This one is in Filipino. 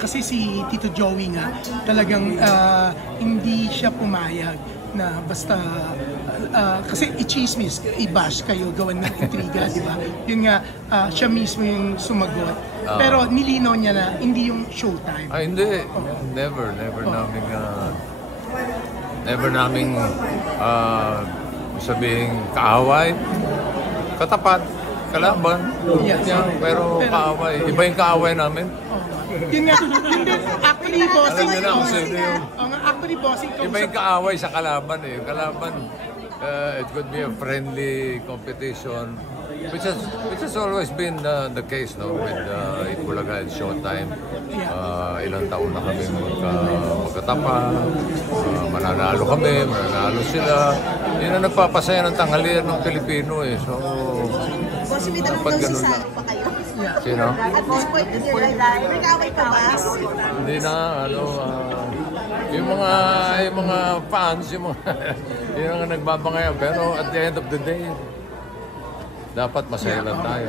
Kasi si Tito Joey nga talagang hindi siya pumayag na basta kasi i-chismis, i-bash kayo, gawan ng intriga, di ba? Yun nga, siya mismo yung sumagot. Pero nilinaw niya na hindi yung showtime. Hindi. Never naming sabihing kaaway, katapat, kalaban. Yes. Pero kaaway. Iba yung kaaway namin. Yun nga, actually, bossing. Alam niyo na kung sino yun. Actually, bossing. Iba yung kaaway sa kalaban eh. Kalaban, it could be a friendly competition, which has always been the case, no, with Itbulaga and Showtime. Ilang taon na kami magkatapa, mananalo kami, mananalo sila. Yun ang nagpapasaya ng tanghalian ng Pilipino eh. So, Bossing, may tanong daw si Salo pa kayo. sino? At this point in your life, nag-away pa ba? Hindi na, yung mga fans, yung ang nagbabangaya. Pero at the end of the day, dapat masaya lang tayo.